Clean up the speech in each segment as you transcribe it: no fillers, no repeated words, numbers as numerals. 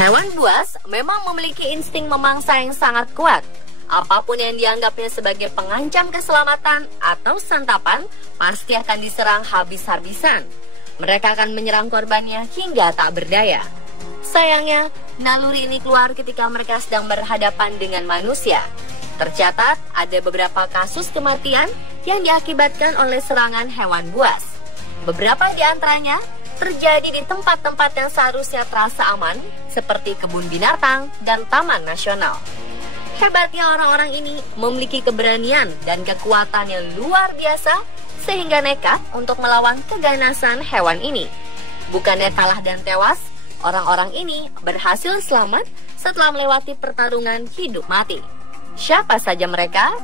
Hewan buas memang memiliki insting memangsa yang sangat kuat. Apapun yang dianggapnya sebagai pengancam keselamatan atau santapan pasti akan diserang habis-habisan. Mereka akan menyerang korbannya hingga tak berdaya. Sayangnya, naluri ini keluar ketika mereka sedang berhadapan dengan manusia. Tercatat ada beberapa kasus kematian yang diakibatkan oleh serangan hewan buas. Beberapa di antaranya terjadi di tempat-tempat yang seharusnya terasa aman, seperti kebun binatang dan taman nasional. Hebatnya orang-orang ini memiliki keberanian dan kekuatan yang luar biasa, sehingga nekat untuk melawan keganasan hewan ini. Bukannya kalah dan tewas, orang-orang ini berhasil selamat setelah melewati pertarungan hidup mati. Siapa saja mereka?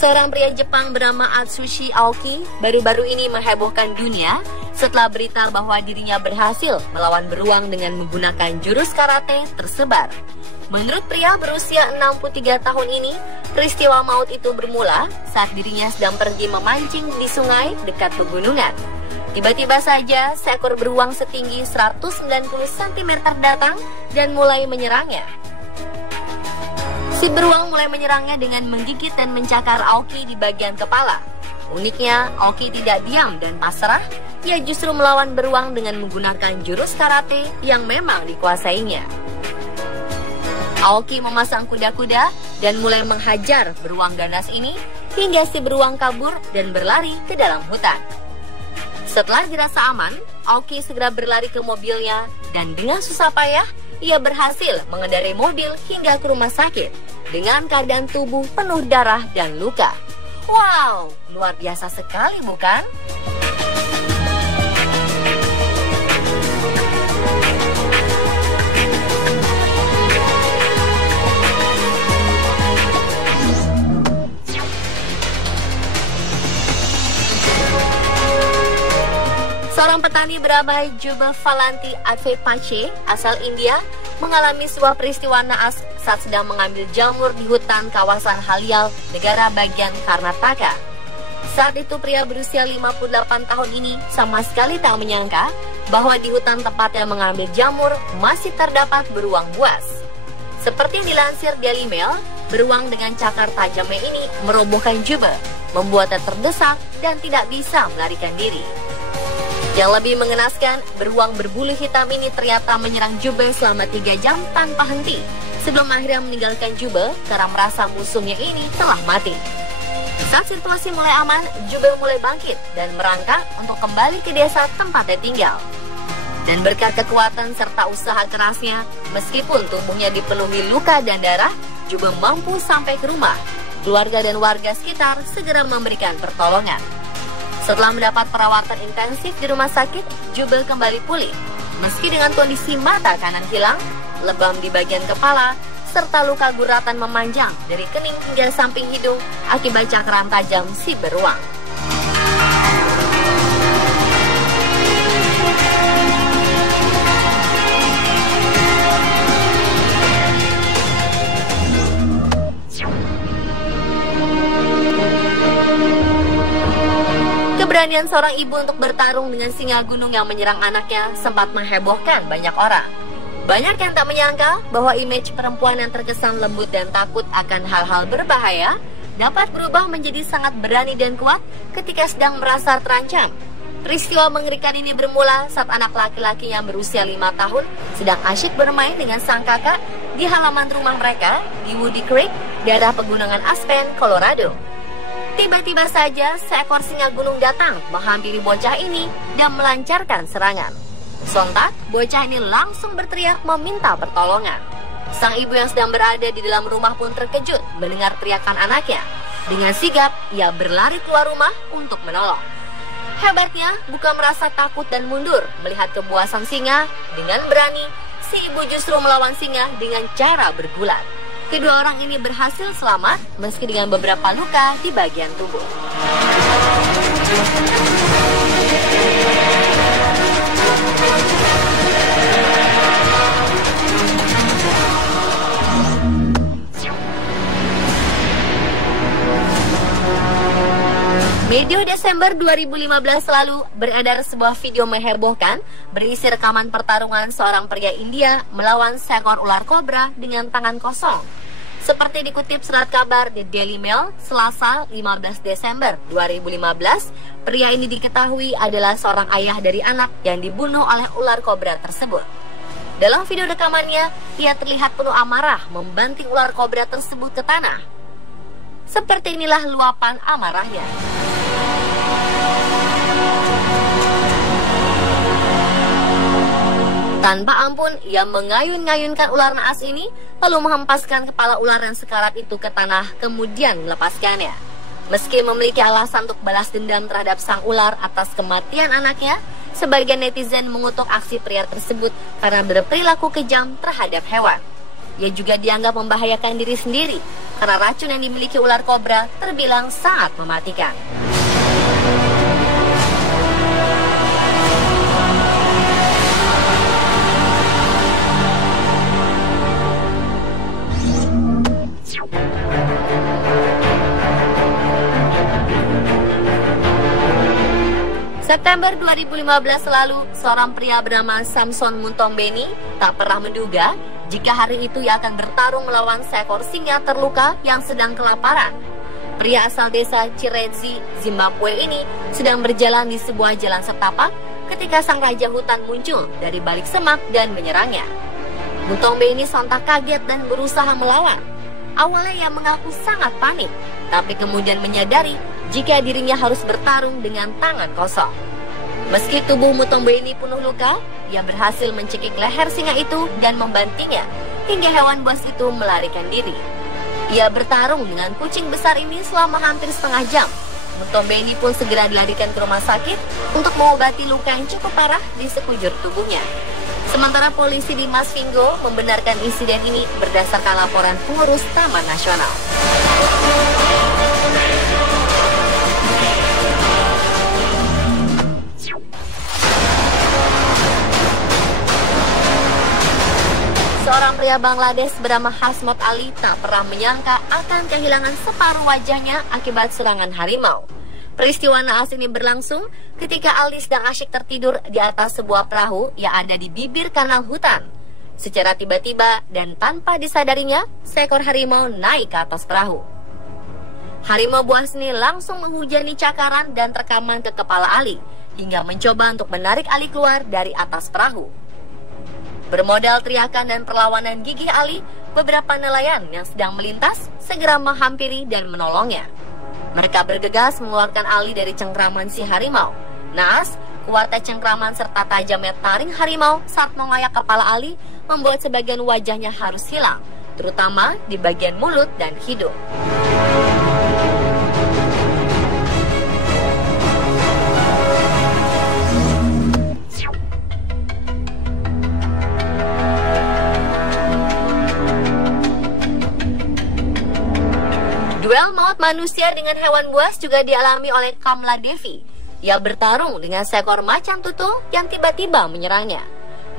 Seorang pria Jepang bernama Atsushi Aoki baru-baru ini menghebohkan dunia setelah berita bahwa dirinya berhasil melawan beruang dengan menggunakan jurus karate tersebar. Menurut pria berusia 63 tahun ini, peristiwa maut itu bermula saat dirinya sedang pergi memancing di sungai dekat pegunungan. Tiba-tiba saja seekor beruang setinggi 190 cm datang dan mulai menyerangnya. Si beruang mulai menyerangnya dengan menggigit dan mencakar Aoki di bagian kepala. Uniknya, Aoki tidak diam dan pasrah. Ia justru melawan beruang dengan menggunakan jurus karate yang memang dikuasainya. Aoki memasang kuda-kuda dan mulai menghajar beruang ganas ini hingga si beruang kabur dan berlari ke dalam hutan. Setelah dirasa aman, Aoki segera berlari ke mobilnya dan dengan susah payah ia berhasil mengendarai mobil hingga ke rumah sakit dengan keadaan tubuh penuh darah dan luka. Wow, luar biasa sekali bukan? Seorang petani bernama Jubal Valanti Advepache asal India mengalami sebuah peristiwa naas saat sedang mengambil jamur di hutan kawasan Halial, negara bagian Karnataka. Saat itu pria berusia 58 tahun ini sama sekali tak menyangka bahwa di hutan tempatnya mengambil jamur masih terdapat beruang buas. Seperti dilansir Daily Mail, beruang dengan cakar tajamnya ini merobohkan Jubal, membuatnya terdesak dan tidak bisa melarikan diri. Yang lebih mengenaskan, beruang berbulu hitam ini ternyata menyerang Jubal selama 3 jam tanpa henti, sebelum akhirnya meninggalkan Jubal karena merasa musuhnya ini telah mati. Saat situasi mulai aman, Jubal mulai bangkit dan merangkak untuk kembali ke desa tempatnya tinggal. Dan berkat kekuatan serta usaha kerasnya, meskipun tubuhnya dipenuhi luka dan darah, Jubal mampu sampai ke rumah. Keluarga dan warga sekitar segera memberikan pertolongan. Setelah mendapat perawatan intensif di rumah sakit, Jubal kembali pulih. Meski dengan kondisi mata kanan hilang, lebam di bagian kepala, serta luka guratan memanjang dari kening hingga samping hidung akibat cakaran tajam si beruang. Keberanian seorang ibu untuk bertarung dengan singa gunung yang menyerang anaknya sempat menghebohkan banyak orang. Banyak yang tak menyangka bahwa image perempuan yang terkesan lembut dan takut akan hal-hal berbahaya dapat berubah menjadi sangat berani dan kuat ketika sedang merasa terancam. Peristiwa mengerikan ini bermula saat anak laki-laki yang berusia 5 tahun sedang asyik bermain dengan sang kakak di halaman rumah mereka di Woody Creek, daerah pegunungan Aspen, Colorado. Tiba-tiba saja seekor singa gunung datang menghampiri bocah ini dan melancarkan serangan. Sontak, bocah ini langsung berteriak meminta pertolongan. Sang ibu yang sedang berada di dalam rumah pun terkejut mendengar teriakan anaknya. Dengan sigap, ia berlari keluar rumah untuk menolong. Hebatnya, bukan merasa takut dan mundur melihat kebuasan singa, dengan berani, si ibu justru melawan singa dengan cara bergulat. Kedua orang ini berhasil selamat meski dengan beberapa luka di bagian tubuh. Medio Desember 2015 lalu beredar sebuah video menghebohkan berisi rekaman pertarungan seorang pria India melawan seekor ular kobra dengan tangan kosong. Seperti dikutip surat kabar The Daily Mail, Selasa 15 Desember 2015, pria ini diketahui adalah seorang ayah dari anak yang dibunuh oleh ular kobra tersebut. Dalam video rekamannya, ia terlihat penuh amarah membanting ular kobra tersebut ke tanah. Seperti inilah luapan amarahnya. Tanpa ampun, ia mengayun-ngayunkan ular naas ini, lalu menghempaskan kepala ular yang sekarat itu ke tanah, kemudian melepaskannya. Meski memiliki alasan untuk balas dendam terhadap sang ular atas kematian anaknya, sebagian netizen mengutuk aksi pria tersebut karena berperilaku kejam terhadap hewan. Ia juga dianggap membahayakan diri sendiri, karena racun yang dimiliki ular kobra terbilang sangat mematikan. September 2015 lalu, seorang pria bernama Samson Muntombeni tak pernah menduga jika hari itu ia akan bertarung melawan seekor singa terluka yang sedang kelaparan. Pria asal desa Chiredzi, Zimbabwe ini sedang berjalan di sebuah jalan setapak ketika sang raja hutan muncul dari balik semak dan menyerangnya. Muntombeni sontak kaget dan berusaha melawan. Awalnya ia mengaku sangat panik, tapi kemudian menyadari jika dirinya harus bertarung dengan tangan kosong. Meski tubuh Muntombeni penuh luka, ia berhasil mencekik leher singa itu dan membantingnya hingga hewan buas itu melarikan diri. Ia bertarung dengan kucing besar ini selama hampir setengah jam. Muntombeni pun segera dilarikan ke rumah sakit untuk mengobati luka yang cukup parah di sekujur tubuhnya. Sementara polisi di Masvingo membenarkan insiden ini berdasarkan laporan pengurus Taman Nasional. Seorang pria Bangladesh bernama Hasmot Ali tak pernah menyangka akan kehilangan separuh wajahnya akibat serangan harimau. Peristiwa naas ini berlangsung ketika Ali sedang asyik tertidur di atas sebuah perahu yang ada di bibir kanal hutan. Secara tiba-tiba dan tanpa disadarinya, seekor harimau naik ke atas perahu. Harimau buas ini langsung menghujani cakaran dan rekaman ke kepala Ali, hingga mencoba untuk menarik Ali keluar dari atas perahu. Bermodal teriakan dan perlawanan gigih Ali, beberapa nelayan yang sedang melintas segera menghampiri dan menolongnya. Mereka bergegas mengeluarkan Ali dari cengkraman si harimau. Naas, kuatnya cengkraman serta tajamnya taring harimau saat mengayak kepala Ali membuat sebagian wajahnya harus hilang, terutama di bagian mulut dan hidung. Duel maut manusia dengan hewan buas juga dialami oleh Kamla Devi. Ia bertarung dengan seekor macan tutul yang tiba-tiba menyerangnya.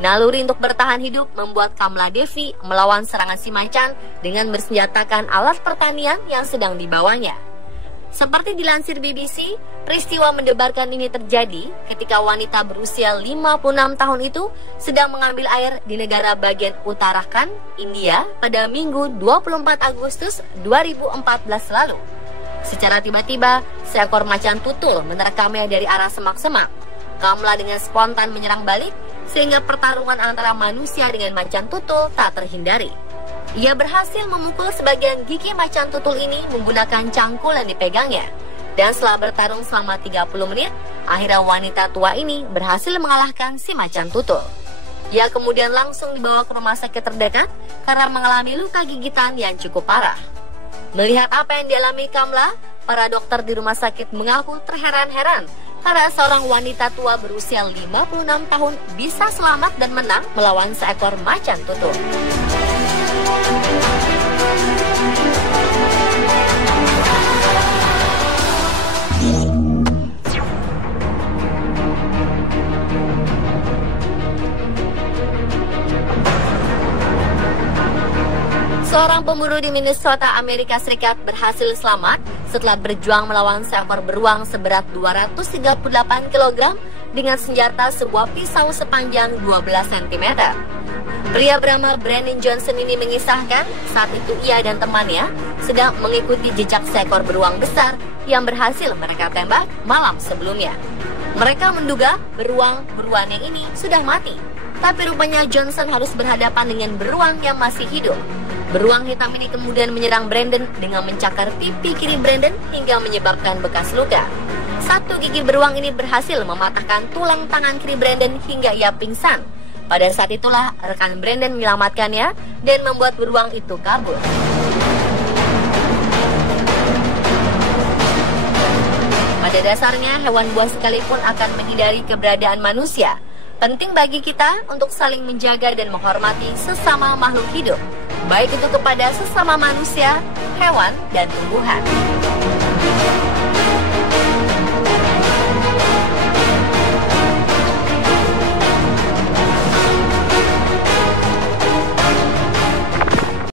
Naluri untuk bertahan hidup membuat Kamla Devi melawan serangan si macan dengan bersenjatakan alat pertanian yang sedang dibawanya. Seperti dilansir BBC, peristiwa mendebarkan ini terjadi ketika wanita berusia 56 tahun itu sedang mengambil air di negara bagian Uttarakhand, India pada Minggu 24 Agustus 2014 lalu. Secara tiba-tiba, seekor macan tutul menerkamnya dari arah semak-semak. Kamla dengan spontan menyerang balik, sehingga pertarungan antara manusia dengan macan tutul tak terhindari. Ia berhasil memukul sebagian gigi macan tutul ini menggunakan cangkul yang dipegangnya. Dan setelah bertarung selama 30 menit, akhirnya wanita tua ini berhasil mengalahkan si macan tutul. Ia kemudian langsung dibawa ke rumah sakit terdekat karena mengalami luka gigitan yang cukup parah. Melihat apa yang dialami Kamla, para dokter di rumah sakit mengaku terheran-heran karena seorang wanita tua berusia 56 tahun bisa selamat dan menang melawan seekor macan tutul. Seorang pemburu di Minnesota, Amerika Serikat berhasil selamat setelah berjuang melawan seekor beruang seberat 238 kg dengan senjata sebuah pisau sepanjang 12 cm. Pria bernama Brandon Johnson ini mengisahkan saat itu ia dan temannya sedang mengikuti jejak seekor beruang besar yang berhasil mereka tembak malam sebelumnya. Mereka menduga beruang-beruannya ini sudah mati, tapi rupanya Johnson harus berhadapan dengan beruang yang masih hidup. Beruang hitam ini kemudian menyerang Brandon dengan mencakar pipi kiri Brandon hingga menyebabkan bekas luka. Satu gigi beruang ini berhasil mematahkan tulang tangan kiri Brandon hingga ia pingsan. Pada saat itulah rekan Brandon menyelamatkannya dan membuat beruang itu kabur. Pada dasarnya, hewan buas sekalipun akan menghindari keberadaan manusia. Penting bagi kita untuk saling menjaga dan menghormati sesama makhluk hidup, baik itu kepada sesama manusia, hewan, dan tumbuhan.